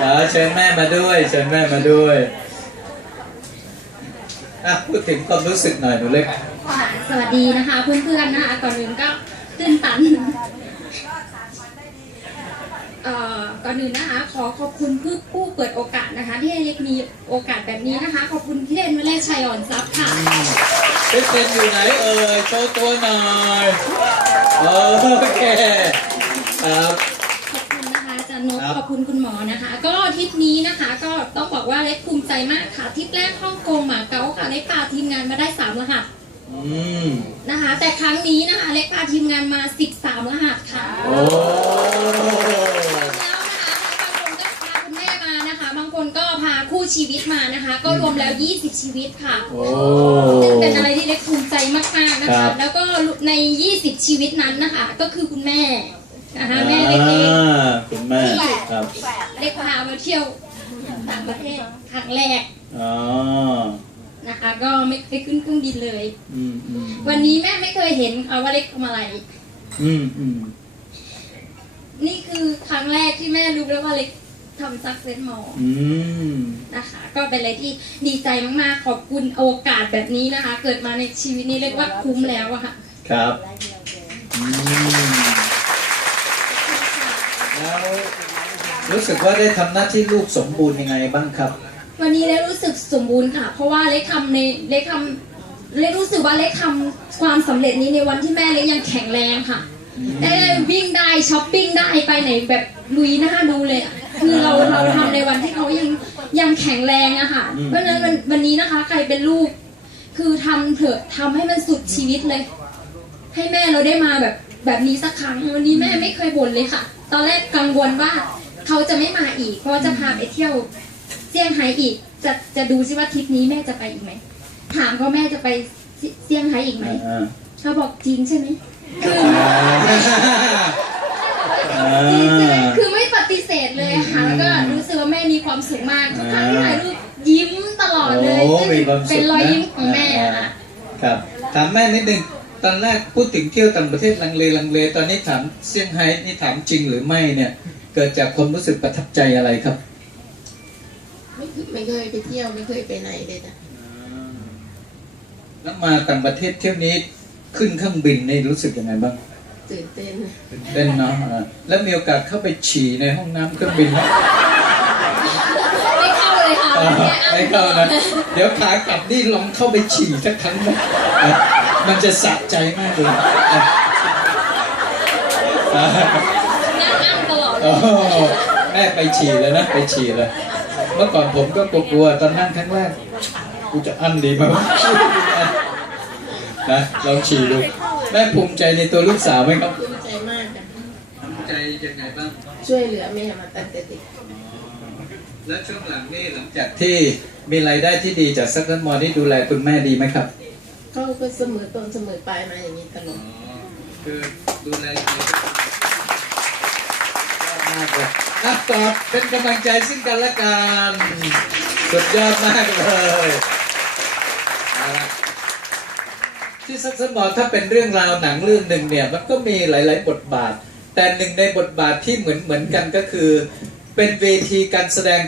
อ่าเชิญแม่มาด้วย เชิญแม่มาด้วยอะพูดถึงความรู้สึกหน่อยหนูเล็กค่ะสวัสดีนะคะเพื่อนๆนะคะก่อนอื่นก็ตื้นตันเอ่อก่อนอื่นนะคะขอขอบคุณผู้ผู้เปิดโอกาสนะคะ ที่ให้เล็กมีโอกาสแบบนี้นะคะ ขอบคุณพี่เดนวเลศชัยอ่อนทรัพย์ค่ะเป็นเป็นอยู่ไหนเอ่ยโชว์ตัวหน่อยโอเคครับขอบคุณ นะคะอาจารย์นกครับขอบคุณคุณหมอนะคะ ก็ทริปนี้นะคะ ก็ต้องบอกว่าเล็กภูมิใจมากค่ะทริปแรกฮ่องกงหมาเก๊าค่ะเล็กพาทีมงานมาได้สามรหัสอืมนะคะ แต่ครั้งนี้นะคะเล็กพาทีมงานมา13รหัสค่ะโอ้แล้วนะคะบางคนก็พาคุณแม่มานะคะบางคนก็พาคู่ชีวิตมานะคะ ก็รวมแล้ว 20 ชีวิตค่ะโอ้ซึ่งเป็นอะไรที่เล็กภูมิใจมากๆนะครัคะบแล้วก็ใน 20 ชีวิตนั้นนะคะ ก็คือคุณแม่นะคะแม่เล็กอ่าคุณ แม่ครับๆเล็กพามาเที่ยวต่างประเทศครั้งแรกอ๋อนะคะ ก็ไม่เคยขึ้นเครื่องบินเลยอืมอืมวันนี้แม่ไม่เคยเห็นเอาว่าเล็กทำอะไรอืมอืมนี่คือครั้งแรกที่แม่รู้แล้วว่าเล็กทำซักเซนมออืมนะคะ ก็เป็นอะไรที่ดีใจมากๆ ขอบคุณโอกาสแบบนี้นะคะ เกิดมาในชีวิตนี้เรียกว่าคุ้มแล้วอะค่ะ ครับอืมแล้ว รู้สึกว่าได้ทำหน้าที่ลูกสมบูรณ์ยังไงบ้างครับ วันนี้เล็กรู้สึกสมบูรณ์ค่ะ เพราะว่าเล็กทำในเล็กทำเล็กรู้สึกว่าเล็กทำความสำเร็จนี้ในวันที่แม่เล็กยังแข็งแรงค่ะได้วิ่งได้ช้อปปิ้งได้ไปไหนแบบลุยหน้าดูเลยอะคือเราเราทำในวันที่เขายังยังแข็งแรงอะค่ะ อืม เพราะฉะนั้นวันวันนี้นะคะ ใครเป็นลูก คือทำเถอะทำให้มันสุดชีวิตเลย ให้แม่เราได้มาแบบแบบนี้สักครั้งวันนี้แม่ไม่เคยบ่นเลยค่ะ ตอนแรกกังวลว่า เขาจะไม่มาอีก เพราะว่าจะพาไปเที่ยวเซี่ยงไฮ้อีก จะจะดูซิว่าทริปนี้แม่จะไปอีกไหม ถามเขาแม่จะไปเซี่ยงไฮ้อีกไหมอ่าเขาบอกจริงใช่ไหมคืออ่าจริงใช่ไหมคือไม่ปฏิเสธเลยค่ะ แล้วก็รู้สึกว่าแม่มีความสุขมากทุกครั้งที่ถ่ายรูปยิ้มตลอดเลยโอ้ซึ่งมีความสุขเป็นรอยยิ้มนะของแม่อะค่ะครับถามแม่นิดนึงตอนแรกพูดถึงเที่ยวต่างประเทศลังเลลังเล ตอนนี้ถามเซี่ยงไฮ้นี่ถามจริงหรือไม่เนี่ย เกิดจากความรู้สึกประทับใจอะไรครับ ไม่ไม่เคยไปเที่ยวไม่เคยไปไหนเลยจ้ะแล้วมาต่างประเทศเที่ยวนี้ขึ้นเครื่องบินนี่รู้สึกยังไงบ้างตื่นเต้นตื่นเต้นเนาะอ่าแล้วมีโอกาสเข้าไปฉี่ในห้องน้ำเครื่องบินไหมไม่เข้าเลยค่ะอ่าเนี่ยอ้ำไม่เข้านะเดี๋ยวขากลับนี่ลองเข้าไปฉี่สักครั้งนะอะมันจะสะใจมากเลย แม่ไปฉี่เลยนะ ไปฉี่เลย เมื่อก่อนผมก็กลัวๆตอนนั่งครั้งแรกกูจะอั้นดีไหมวะนะลองฉี่ดูแม่ภูมิใจในตัวลูกสาวไหมครับภูมิใจมากจ้ะภูมิใจยังไงบ้างช่วยเหลือแม่มาตั้งแต่เด็กแล้วช่วงหลังนี่หลังจากที่มีรายได้ที่ดีจากซักนันมอนี่ดูแลคุณแม่ดีไหมครับเขาก็เสมอต้นเสมอปลายมาอย่างนี้ตลอดคือดูแลดีมากเลยอะตอบเป็นกำลังใจซึ่งกันและกันสุดยอดมากเลยที่ซักซันบอกถ้าเป็นเรื่องราวหนังเรื่องหนึ่งเนี่ยมันก็มีหลาย ๆ บทบาท แต่หนึ่งในบทบาทที่เหมือนเหมือนกันก็คือ เป็นเวทีการแสดง